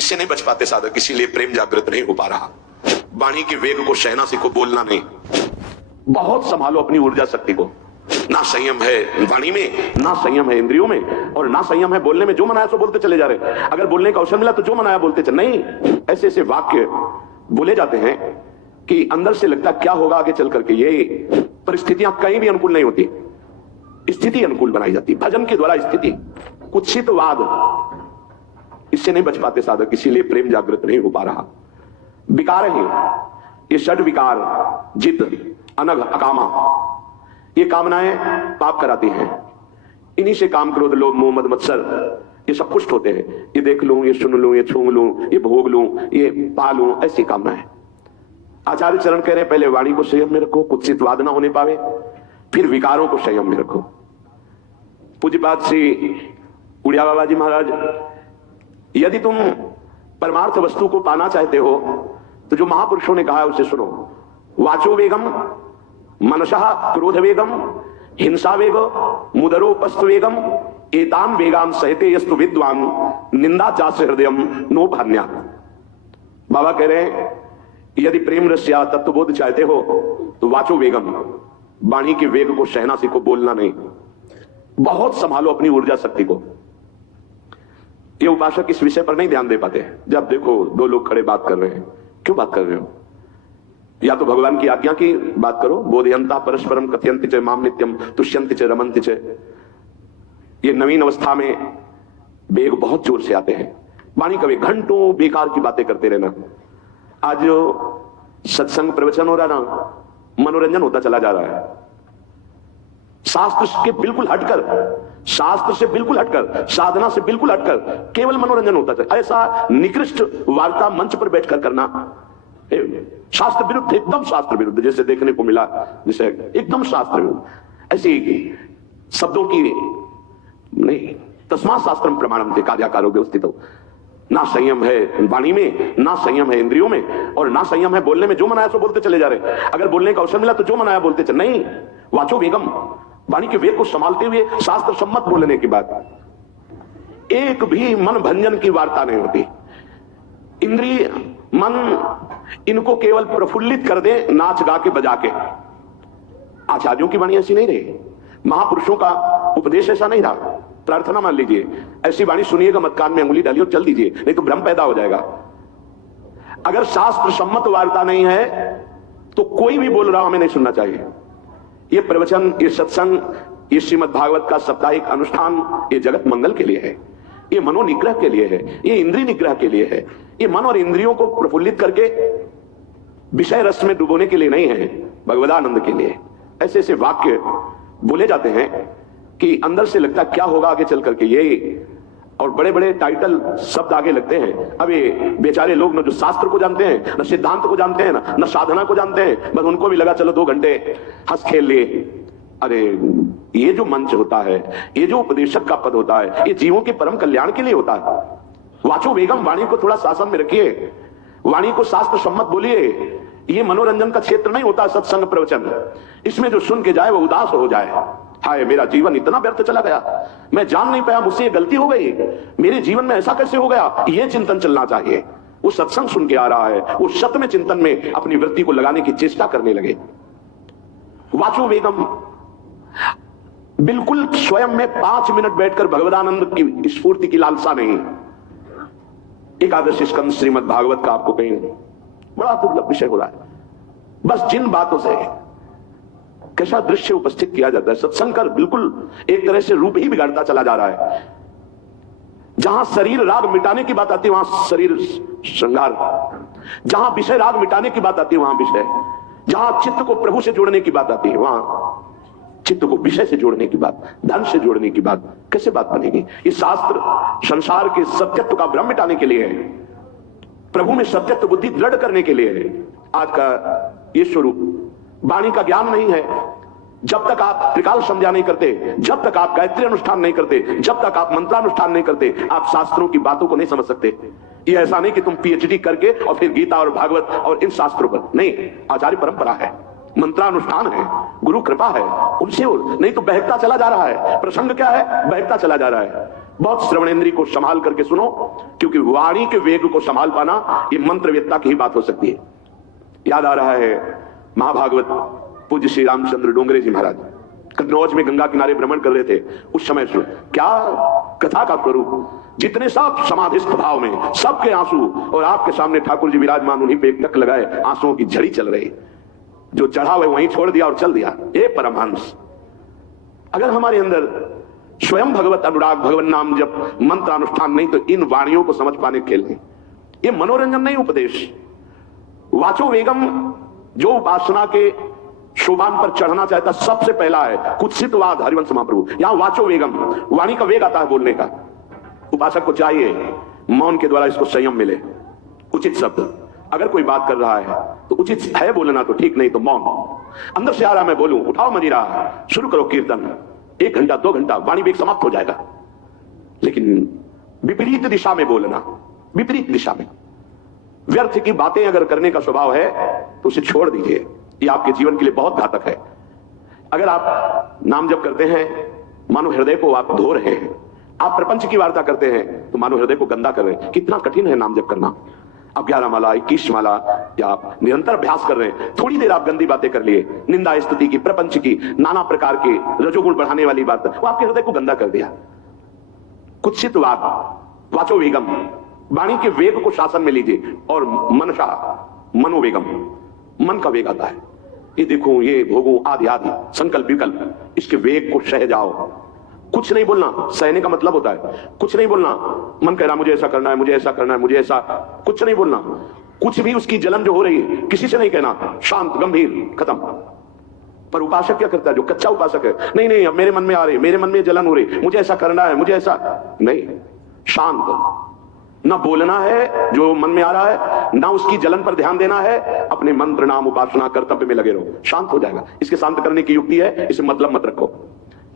इससे नहीं बच पाते साधक, इसीलिए प्रेम जागृत नहीं हो पा रहा। वाणी के वेग को सहना सीखो, बोलना नहीं। बहुत संभालो अपनी ऊर्जा शक्ति को। ना संयम है वाणी में, ना संयम है इंद्रियों में, और ना संयम है बोलने में। जो मनाया सो बोलते चले जा रहे। अगर बोलने का अवसर मिला तो जो मनाया बोलते चले। नहीं, ऐसे ऐसे वाक्य बोले जाते हैं कि अंदर से लगता क्या होगा आगे चल करके। ये परिस्थितियां कहीं भी अनुकूल नहीं होती, स्थिति अनुकूल बनाई जाती भजन के द्वारा। स्थिति कुत्सितवाद, इससे नहीं बच पाते साधक, इसीलिए प्रेम जागृत नहीं हो पा रहा। विकार है ये षड विकार, जित, अनग, अकामा, ये कामनाएं पाप कराती हैं। इन्हीं से काम, क्रोध, लोभ, मोह, मद, मत्सर, ये सब पुष्ट होते हैं। ये देख लूं, ये सुन लूं, ये छू लूं, ये भोग लूं, ये पा लूं, ऐसी कामनाएं। आचार्य चरण कह रहे हैं पहले वाणी को संयम में रखो, कुत्सितवाद ना होने पावे, फिर विकारों को संयम में रखो। पूज्यपाद श्री उड़िया बाबा जी महाराज, यदि तुम परमार्थ वस्तु को पाना चाहते हो तो जो महापुरुषों ने कहा है उसे सुनो। वाचो वेगम, मनसः क्रोध वेगम, हिंसा वेग, मुदरोपस्थ वेगम, एतान वेगान सहते यस्तु विद्वान, निंदा चास्य हृदयम नो भान्या। बाबा कह रहे हैं यदि प्रेम रस या तत्वबोध चाहते हो तो वाचो वेगम, वाणी के वेग को सहना सीखो, बोलना नहीं। बहुत संभालो अपनी ऊर्जा शक्ति को। ये उपासक इस विषय पर नहीं ध्यान दे पाते। जब देखो दो लोग खड़े बात कर रहे हैं, क्यों बात कर रहे हो? या तो भगवान की आज्ञा की बात करो। बोधयंता परस्परम कथयन्ति च माम नित्यम तुष्यन्ति च रमन्ति च। ये नवीन अवस्था में वेग बहुत जोर से आते हैं। वाणी कभी घंटों बेकार की बातें करते रहना। आज जो सत्संग प्रवचन हो रहा ना, मनोरंजन होता चला जा रहा है। शास्त्र के बिल्कुल हटकर, शास्त्र से बिल्कुल हटकर, साधना से बिल्कुल हटकर केवल मनोरंजन होता है। ऐसा निकृष्ट वार्ता मंच पर बैठकर करना शास्त्र विरुद्ध, एकदम शास्त्र विरुद्ध, जैसे देखने को मिला, जैसे एकदम शास्त्र विरुद्ध। ऐसी शब्दों की नहीं। तस्मात् शास्त्रम प्रमाणम थे कार्याकारो व्यवस्थित हो। ना संयम है वाणी में, ना संयम है इंद्रियों में, और ना संयम है बोलने में। जो मनाया सो बोलते चले जा रहे। अगर बोलने का अवसर मिला तो जो मनाया बोलते चले। नहीं, वाचो वेगम, वाणी के वेग को संभालते हुए शास्त्र सम्मत बोलने की बात। एक भी मन भंजन की वार्ता नहीं होती। इंद्रिय, मन, इनको केवल प्रफुल्लित कर दे नाच गा के बजा के। आचार्यों की वाणी ऐसी नहीं रही, महापुरुषों का उपदेश ऐसा नहीं रहा। प्रार्थना मान लीजिए, ऐसी वाणी सुनिएगा मत, कान में अंगुली डालिए और चल दीजिए, नहीं तो भ्रम पैदा हो जाएगा। अगर शास्त्र सम्मत वार्ता नहीं है तो कोई भी बोल रहा हमें नहीं सुनना चाहिए। ये प्रवचन, ये सत्संग, ये श्रीमद् भागवत का साप्ताहिक अनुष्ठान, ये जगत मंगल के लिए है, ये मनोनिग्रह के लिए है, ये इंद्रिय निग्रह के लिए है। ये मन और इंद्रियों को प्रफुल्लित करके विषय रस में डुबोने के लिए नहीं है, भगवदानंद के लिए। ऐसे ऐसे वाक्य बोले जाते हैं कि अंदर से लगता क्या होगा आगे चल करके। ये और बड़े बड़े टाइटल शब्द आगे लगते हैं। अब ये बेचारे लोग न जो शास्त्र को जानते हैं, न सिद्धांत को जानते हैं, न साधना को जानते हैं, बस उनको भी लगा चलो 2 घंटे हंस खेल लिए। अरे ये जो मंच होता है, ये जो उपदेशक का पद होता है, ये जीवों के परम कल्याण के लिए होता है। वाचो वेगम, वाणी को थोड़ा शासन में रखिए, वाणी को शास्त्र सम्मत बोलिए। ये मनोरंजन का क्षेत्र नहीं होता सत्संग प्रवचन। इसमें जो सुन के जाए वो उदास हो जाए, हाय मेरा जीवन इतना व्यर्थ चला गया, मैं जान नहीं पाया मुझसे ये गलती हो गई, मेरे जीवन में ऐसा कैसे हो गया, ये चिंतन चलना चाहिए। वो सत्संग सुन के आ रहा है, वो सत्य में चिंतन में अपनी वृत्ति को लगाने की चेष्टा करने लगे। वाचो वेगम, बिल्कुल स्वयं में 5 मिनट बैठकर भगवदानंद की स्फूर्ति की लालसा नहीं। एकादश स्कंद श्रीमद् भागवत का आपको कहीं बड़ा दुर्लभ विषय हो रहा है। बस जिन बातों से कैसा दृश्य उपस्थित किया जाता है, सत्संग का बिल्कुल एक तरह से रूप ही बिगाड़ता चला जा रहा है। जहां शरीर राग मिटाने की बात आती है वहां शरीर श्रृंगार, जहां विषय राग मिटाने की बात आती है वहां विषय, जहां चित्त को प्रभु से जोड़ने की बात आती है वहां चित्त को विषय से जोड़ने की बात, धन से जोड़ने की बात। कैसे बात बनेगी? ये शास्त्र संसार के सत्यत्व का भ्रम मिटाने के लिए है, प्रभु में सत्यत्व बुद्धि दृढ़ करने के लिए है। आज का ये स्वरूप वाणी का ज्ञान नहीं है। जब तक आप त्रिकाल संध्या नहीं करते, जब तक आप गायत्री अनुष्ठान नहीं करते, जब तक आप मंत्रानुष्ठान नहीं करते, आप शास्त्रों की बातों को नहीं समझ सकते। ये ऐसा नहीं कि तुम पीएचडी करके और फिर गीता और भागवत और इन शास्त्रों पर नहीं, आचार्य परंपरा है, मंत्रानुष्ठान है, गुरु कृपा है, उनसे नहीं तो बहकता चला जा रहा है। प्रसंग क्या है? बहकता चला जा रहा है। बहुत श्रवणेंद्री को संभाल करके सुनो, क्योंकि वाणी के वेग को संभाल पाना ये मंत्रवेत्ता की ही बात हो सकती है। याद आ रहा है महाभागवत पूज्य श्री रामचंद्र डोंगरे जी महाराज कन्नौज में गंगा किनारे भ्रमण कर रहे थे। उस समय से क्या कथा का स्वरूप, जितने सब समाधिस्थ भाव में सबके आंसू, और आपके सामने ठाकुर जी विराजमान, उन्हीं पे एक टक लगाए, आंसुओं की झड़ी चल रही, जो चढ़ा हुआ वहीं छोड़ दिया और चल दिया। ये परमहंस। अगर हमारे अंदर स्वयं भगवत अनुराग, भगवत नाम जब मंत्र अनुष्ठान नहीं, तो इन वाणियों को समझ पाने के लिए ये मनोरंजन नहीं, उपदेश। वाचो वेगम जो उपासना के शोभान पर चढ़ना चाहता सबसे पहला है कुत्सितवाद हरिवंश महाप्रभु। यहां वाचो वेगम, वाणी का वेग आता है बोलने का। उपासक को चाहिए मौन के द्वारा इसको संयम मिले, उचित शब्द। अगर कोई बात कर रहा है तो उचित है बोलना तो ठीक, नहीं तो मौन। अंदर से आ रहा मैं बोलूं, उठाओ मजीरा, शुरू करो कीर्तन, 1 घंटा 2 घंटा वाणी वेग समाप्त हो जाएगा। लेकिन विपरीत दिशा में बोलना, विपरीत दिशा में व्यर्थ की बातें अगर करने का स्वभाव है तो उसे छोड़ दीजिए, ये आपके जीवन के लिए बहुत घातक है। अगर आप नाम जप करते हैं, मानो हृदय को आप धो रहे हैं। आप प्रपंच की वार्ता करते हैं तो मानो हृदय को गंदा कर रहे हैं। कितना कठिन है नाम जप करना। आप 11 माला 21 माला या आप निरंतर अभ्यास कर रहे हैं, थोड़ी देर आप गंदी बातें कर लिए, निंदा स्तुति की, प्रपंच की, नाना प्रकार के रजोगुण बढ़ाने वाली बात, वो आपके हृदय को गंदा कर दिया। कुत्सितवाद, वाचो वेगम, वाणी के वेग को शासन में लीजिए। और मनसा, मनोवेगम, मन का वेग आता है। ये देखो, ये भोगों, आदि आदि संकल्प विकल्प, इसके वेग को सह जाओ। कुछ नहीं बोलना, सहने का मतलब होता है कुछ नहीं बोलना। मन कह रहा मुझे ऐसा करना है, मुझे ऐसा करना है, मुझे ऐसा, कुछ नहीं बोलना। कुछ भी उसकी जलन जो हो रही है किसी से नहीं कहना, शांत गंभीर, खत्म। पर उपासक क्या करता है, जो कच्चा उपासक है, नहीं नहीं अब मेरे मन में आ रही, मेरे मन में जलन हो रही, मुझे ऐसा करना है, मुझे ऐसा नहीं। शांत, ना बोलना है जो मन में आ रहा है, ना उसकी जलन पर ध्यान देना है, अपने मंत्र नाम उपासना कर्तव्य में लगे रहो, शांत हो जाएगा। इसके शांत करने की युक्ति है, इसे मतलब मत रखो।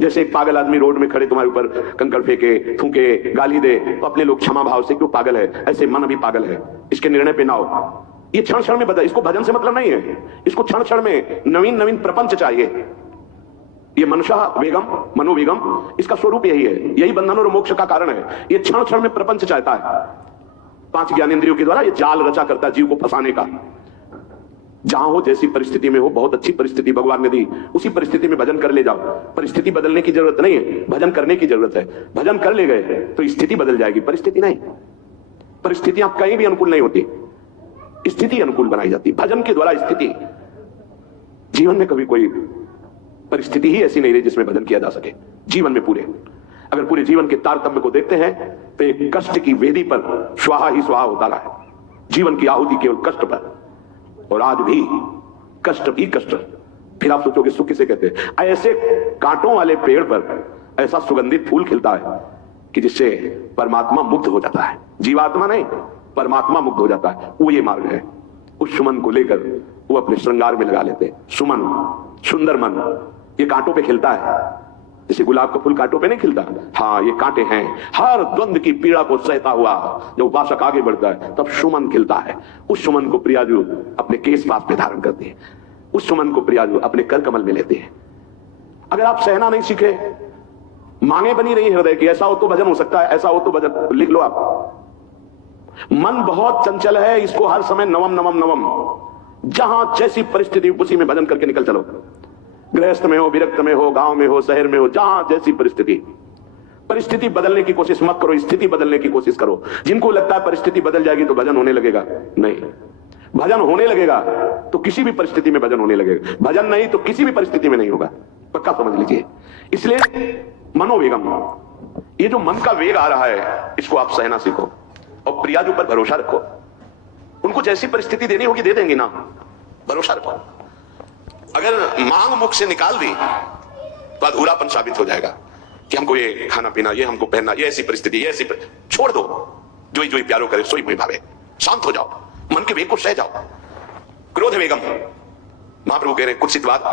जैसे एक पागल आदमी रोड में खड़े तुम्हारे ऊपर कंकड़ फेंके, थूके, गाली दे, तो अपने लोग क्षमा भाव से, क्यों पागल है, ऐसे मन भी पागल है, इसके निर्णय पे ना हो। ये क्षण क्षण में बदल, इसको भजन से मतलब नहीं है, इसको क्षण क्षण में नवीन नवीन प्रपंच चाहिए। ये मनसा वेगम, मनोवेगम, इसका स्वरूप यही है, यही बंधन और मोक्ष का कारण है। ये क्षण क्षण में प्रपंच चाहता है। 5 ज्ञानेंद्रियों के द्वारा ये जाल रचा करता है जीव को फंसाने का। जहां हो, जैसी परिस्थिति में हो, बहुत अच्छी परिस्थिति भगवान ने दी, उसी परिस्थिति में भजन कर ले जाओ। परिस्थिति बदलने की जरूरत नहीं है, भजन करने की जरूरत है। भजन कर ले गए तो स्थिति बदल जाएगी, परिस्थिति नहीं। परिस्थितियां कहीं भी अनुकूल नहीं होती, स्थिति अनुकूल बनाई जाती। भजन के द्वारा स्थिति, जीवन में कभी कोई परिस्थिति ही ऐसी नहीं रही जिसमें भजन किया जा सके। जीवन में पूरे, अगर पूरे जीवन के तारतम्य को देखते हैं तो एक कष्ट की वेदी पर स्वाहा ही स्वाहा होता रहा है। जीवन की आहुति केवल कष्ट पर, और आज भी कष्ट ही कष्ट। फिर आप सोचोगे सुख किसे कहते हैं? ऐसे कांटों वाले पेड़ पर ऐसा सुगंधित फूल खिलता है कि जिससे परमात्मा मुग्ध हो जाता है। जीवात्मा नहीं, परमात्मा मुग्ध हो जाता है। वो ये मार्ग है। उस सुमन को लेकर वो अपने श्रृंगार में लगा लेते हैं। सुमन, सुंदर मन, ये कांटों पे खिलता है। जैसे गुलाब का फूल कांटों पे नहीं खिलता, हाँ ये कांटे हैं। हर द्वंद की पीड़ा को सहता हुआ जब उपासक आगे बढ़ता है तब सुमन खिलता है। उस सुमन को प्रियाजू अपने केस पास पे धारण करते हैं, उस सुमन को प्रियाजू अपने कर कमल में लेते हैं। अगर आप सहना नहीं सीखे, मांगे बनी रही हृदय की, ऐसा हो तो भजन हो सकता है, ऐसा हो तो भजन, लिख लो आप। मन बहुत चंचल है, इसको हर समय नवम नवम नवम, जहां जैसी परिस्थिति उसी में भजन करके निकल चलो। गृहस्थ में हो, विरक्त में हो, गांव में हो, शहर में हो, जहां जैसी परिस्थिति। परिस्थिति बदलने की कोशिश मत करो, स्थिति बदलने की कोशिश करो। जिनको लगता है परिस्थिति बदल जाएगी तो भजन होने लगेगा, नहीं। भजन होने लगेगा तो किसी भी परिस्थिति में भजन होने लगेगा, भजन नहीं तो किसी भी परिस्थिति में नहीं होगा, पक्का समझ लीजिए। इसलिए मनोवेगम, ये जो मन का वेग आ रहा है, इसको आप सहना सीखो और प्रियाजू पर भरोसा रखो। उनको जैसी परिस्थिति देनी होगी दे देंगे ना, भरोसा रखो। अगर मांग मुख से निकाल दी तो अधूरापन साबित हो जाएगा कि हमको ये खाना पीना, ये हमको पहनना, ये ऐसी परिस्थिति, ये ऐसी छोड़ दो। जो ही प्यारो करे सोई मोहि भावे। शांत हो जाओ, मन के वेग को सह जाओ। क्रोध वेगम, महाप्रभु कह रहे हैं कुत्सित बात।